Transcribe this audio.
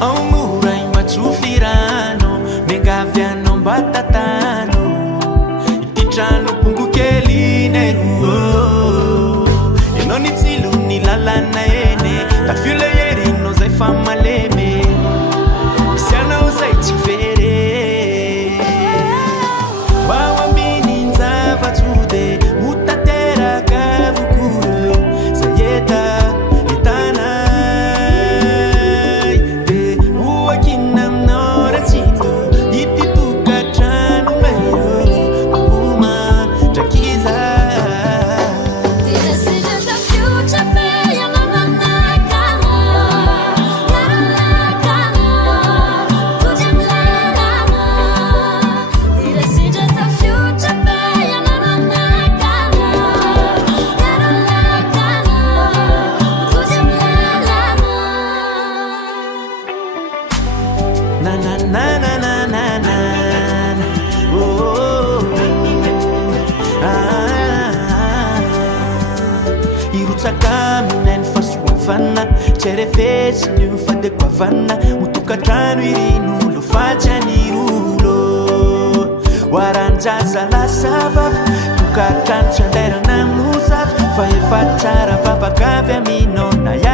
Aurai matsufirano mengaviano mbatatano ititrano pungu kelinero enoni tsilu ni lalana ene tafiule yerino zay famaleme sianao zay tsy fere bawambini nzavatsude utateraka vukuro sayeta na na na na na na na oh irutsaka minani fasuafana cherefesi nyufande kwa vana mutukatrano irinulo fachanirulo waranjaza la sava tukatrano chandera na musaf faefachara papakavya minona ya